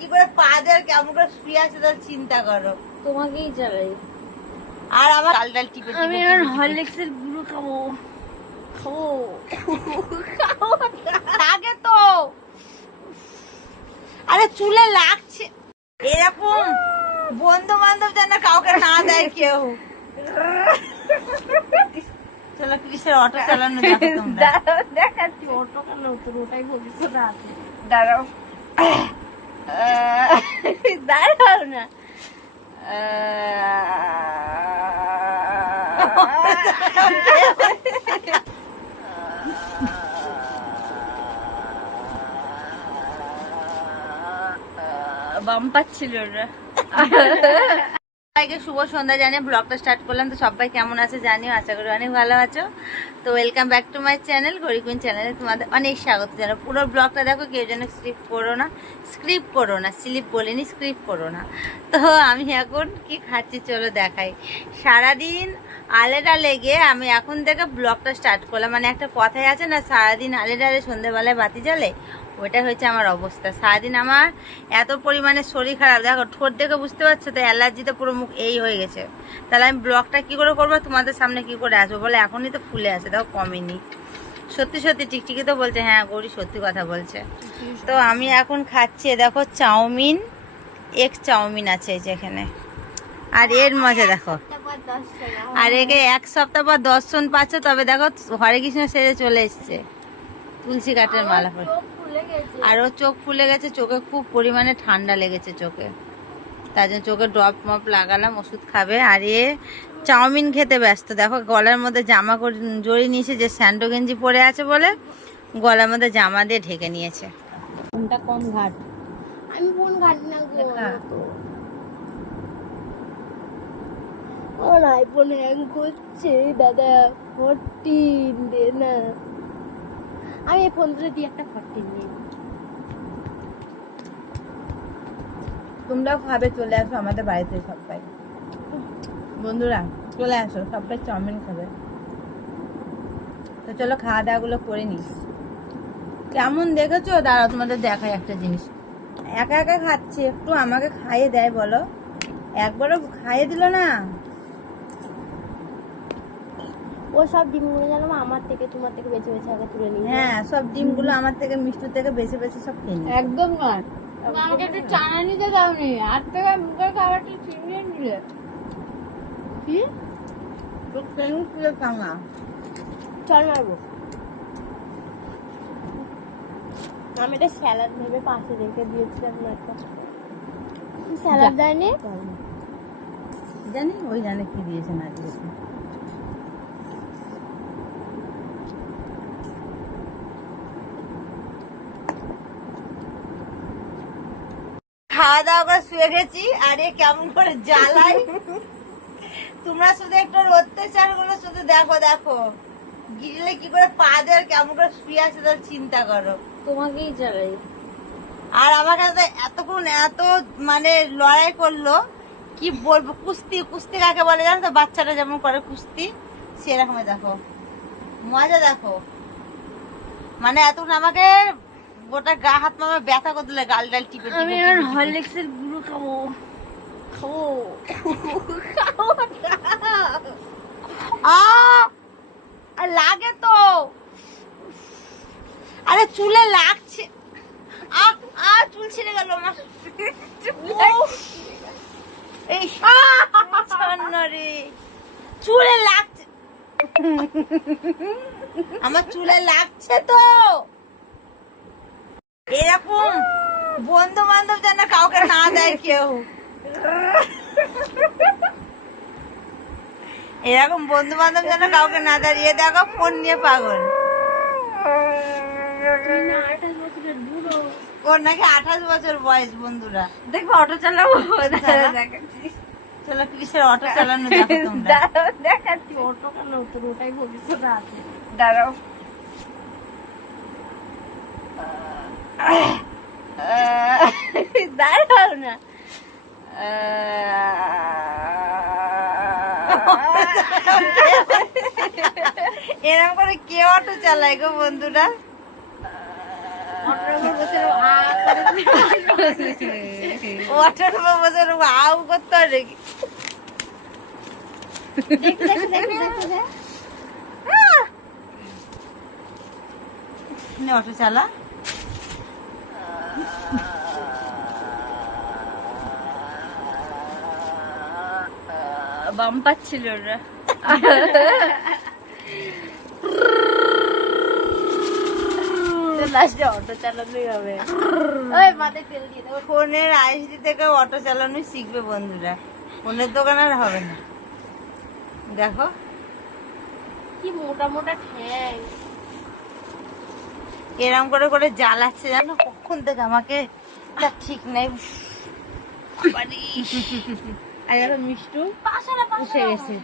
কি করে পা দেয় কেমন করে শুয়ে আছে তার চিন্তা করো। তোমাকেই চালাই। আর আমার ডাল ডাল টিপে আমি আর হরলিক্সের গুঁড়ো খাবো খাবো আগে তো আরে চুলে লাগছে। এরকম বন্ধু বান্ধব যেন কাউকে না দেয় কেউ। চলো কিসের অটো চালানো দেখো তোমরা। দেখাচ্ছি অটো কেন তোর ওটাই ভবিষ্যৎ আছে। দাঁড়াও দাঁড়াও না বাম পাচ্ছিল ওরা। সবাইকে শুভ সন্ধ্যা জানিয়ে ব্লগটা স্টার্ট করলাম। তো সবাই কেমন আছে জানিও, আশা করি অনেক ভালো আছো। তো welcome back to my channel গরিকুইন চ্যানেলে তোমাদের অনেক স্বাগত জানাই। পুরো ব্লগটা দেখো, কেউ যেন স্ক্রিপ্ট করো না, স্লিপ বলিনি, স্ক্রিপ্ট করো না। তো আমি এখন কি খাচ্ছি চলো দেখাই। সারাদিন আলেডা লেগে আমি এখন থেকে ব্লগটা স্টার্ট করলাম। মানে একটা কথাই আছে না, সারাদিন আলেডালে সন্ধ্যেবেলায় বাতি জ্বলে, ওইটা হয়েছে আমার অবস্থা। সারাদিন আমার এত পরিমাণে শরীর খারাপ, দেখো ঠোঁট দেখে বুঝতে পারছো তো, অ্যালার্জিতে পুরো মুখ এই হয়ে গেছে। তাহলে আমি ব্লগটা কি করে করবো, তোমাদের সামনে কি করে আসবো বলে, এখনই তো ফুলে আছে, দেখো কমেনি। সত্যি সত্যি টিকটিকি তো বলছে, হ্যাঁ গৌরী সত্যি কথা বলছে। তো আমি এখন খাচ্ছি, দেখো চাউমিন, এগ চাউমিন আছে এই যে এখানে। আর এর মজা দেখো, আর একে এক সপ্তাহ পর দর্শন পাচ্ছ। তবে দেখো হরে কৃষ্ণ সেরে চলে এসছে তুলসী কাঠের মালা পরে। আর ওর চোখ ফুলে গেছে, চোখে খুব পরিমাণে ঠান্ডা লেগেছে চোখে, তার জন্য চোখে ড্রপ মপ লাগালাম, ওষুধ খাবে। আর এ চাউমিন খেতে ব্যস্ত, দেখো গলার মধ্যে জামা জড়িয়ে নিয়েছে, যে স্যান্ডো গেঞ্জি পরে আছে বলে গলার মধ্যে জামা দিয়ে ঢেকে নিয়েছে। কোনটা কম ঘাট? আমি কোন ঘাট না গো, ওর আইফোন হ্যাং করছে দাদা। 14 দে না, আমি এই ফোন ধরে দিয়ে একটা 14 নিয়ে। তোমরাও খাবে, চলে আসো আমাদের বাড়িতে সবাই বন্ধুরা, চলে আসো সবাই চাউমিন খাবে। তো চলো খাওয়া দাওয়া গুলো করে নি। কেমন দেখেছো? দাঁড়াও তোমাদের দেখাই একটা জিনিস। একা একা খাচ্ছে, একটু আমাকে খাইয়ে দেয় বলো? একবারও খাইয়ে দিল না। ও সব ডিমগুলো জানো আমার থেকে তোমার থেকে বেছে বেছে আগে তুলে নিই। হ্যাঁ, সব ডিমগুলো আমার থেকে, মিষ্টির থেকে বেছে বেছে সব খেয়ে নিই। একদম নয়, তুমি আমাকে একটু চানা নিতে দাওনি, আর থেকে মুখের খাবারটা ছিনিয়ে নিলে। কি তো কেন তুলে খাও না? চল মারবো। আমি একটা স্যালাড ভেবে পাশে রেখে দিয়েছিলাম না, একটা স্যালাড দেয়নি জানি, ওই জানে কি দিয়েছে না দিয়েছে। খাওয়া দাওয়া করে শুয়ে গেছি, আর এ কেমন করে জ্বালাই। তোমরা শুধু একটু অত্যাচার গুলো শুধু দেখো, দেখো গিলে কি করে পা দেয় কেমন করে শুয়ে আছে তার চিন্তা করো। তোমাকেই চালাই। আর আমার কাছে এতক্ষণ এত মানে লড়াই করলো, কি বলবো। কুস্তি, কুস্তি কাকে বলে জানো তো? বাচ্চারা যেমন করে কুস্তি, সেরকম। দেখো মজা দেখো, মানে এতক্ষণ আমাকে গোটা গা হাত মামা ব্যথা করে দিলে, গাল ডাল টিপে টিপে। আমি আর হরলিক্সের গুঁড়ো খাবো আর লাগে তো, আরে চুলে লাগছে। চুল ছিঁড়ে গেল আমার। এই রে, চুলে লাগছে, আমার চুলে লাগছে তো। এরকম বন্ধু বান্ধব যেন কাউকে না দেয় কেউ। এরকম বন্ধু বান্ধব যেন কাউকে না দেয়। এ দেখো ফোন নিয়ে পাগল। ওর নাকি 28 বছর বয়স বন্ধুরা। দেখবো অটো চালাবো, চলো কিসের অটো চালানো দেখো তোমরা। দেখাচ্ছি অটো কেন তোর ওটাই ভবিষ্যৎ আছে। দাঁড়াও দাঁড়াও না এরকম করে কে অটো চালায় গো বন্ধুরা? অটোর উপর বসে আউ করতে হবে নাকি? নে অটো চালা। বাম পাচ্ছিল ওরা। লাস্টে অটো চালানোই হবে। ওই মাথায় তেল দিয়ে দেবো। ফোনের আইসডি থেকে অটো চালানো শিখবে বন্ধুরা, ফোনের দোকান আর হবে না। দেখো কি মোটা মোটা ঠ্যাং। এরম করে করে জ্বালাচ্ছে জানো কখন থেকে আমাকে, তা ঠিক নেই। আর এখন মিষ্টু পাশে উঠে গেছে।